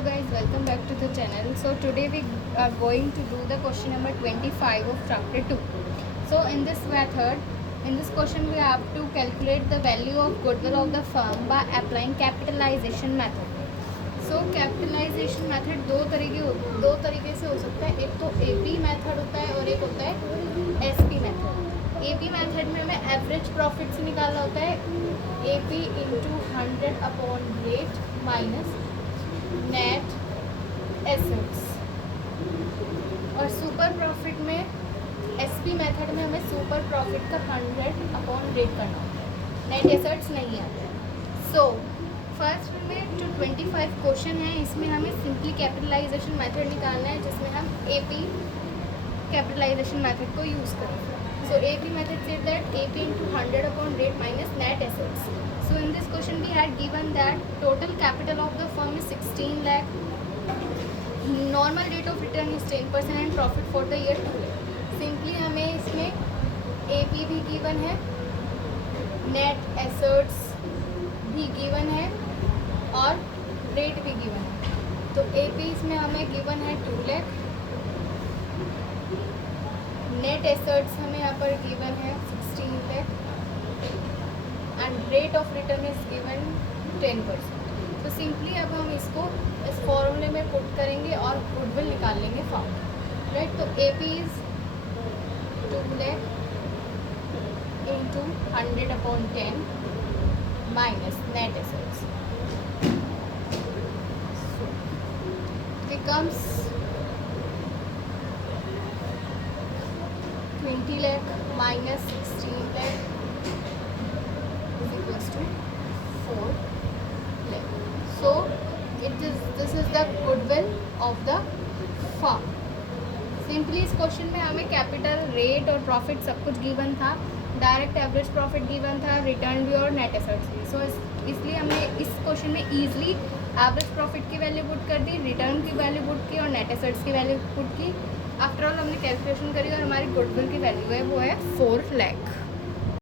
Hello guys, welcome back to the channel. So today we are going to do the question number 25 of chapter 2. So in this method, in this question we have to calculate the value of goodwill of the firm by applying capitalization method. So capitalization method दो तरीके से हो सकता है. एक तो AP method होता है और एक होता है SP मेथड. AP मेथड में हमें एवरेज प्रॉफिट से निकालना होता है AP into 100 upon rate minus net assets. और सुपर प्रॉफिट में SP मेथड में हमें सुपर प्रॉफिट का 100 अपॉन रेट करना होता है, नेट एसेट्स नहीं आते. सो फर्स्ट में जो 25 क्वेश्चन है इसमें हमें सिंपली कैपिटलाइजेशन मेथड निकालना है, जिसमें हम AP कैपिटलाइजेशन मेथड को यूज़ करेंगे. So AP method said that AP into 100 upon rate minus net assets. So in this question we had given that total capital of the firm is 16 lakh. Normal rate of return is 10% and profit for the year 2 lakh. Simply हमें इसमें AP भी given है, net assets भी given है और rate भी given है. तो AP इसमें हमें given है 2 lakh. नेट एसेट्स हमें यहाँ पर गिवन है 16 lakh and rate of return is given 10%. तो सिंपली अब हम इसको इस फॉर्मूले में पुट करेंगे और गुडविल निकाल लेंगे फॉर्म. राइट, तो AP is 2 lakh into 100 upon 10 minus net assets becomes 20 lakh minus 16 lakh is equals to 4 lakh. So this is the goodwill of the firm. Simply इस क्वेश्चन में हमें कैपिटल, रेट और profit सब कुछ given था. Direct average profit given था, return भी और नेट एसेट्स भी. सो इसलिए हमने इस क्वेश्चन में ईजिली एवरेज प्रॉफिट की वैल्यू पुट कर दी, रिटर्न की वैल्यू पुट की और नेट एसेट्स की वैल्यू पुट की. आफ्टर ऑल हमने कैलकुलेशन करी और हमारी गुडविल की वैल्यू है वो है 4 lakh.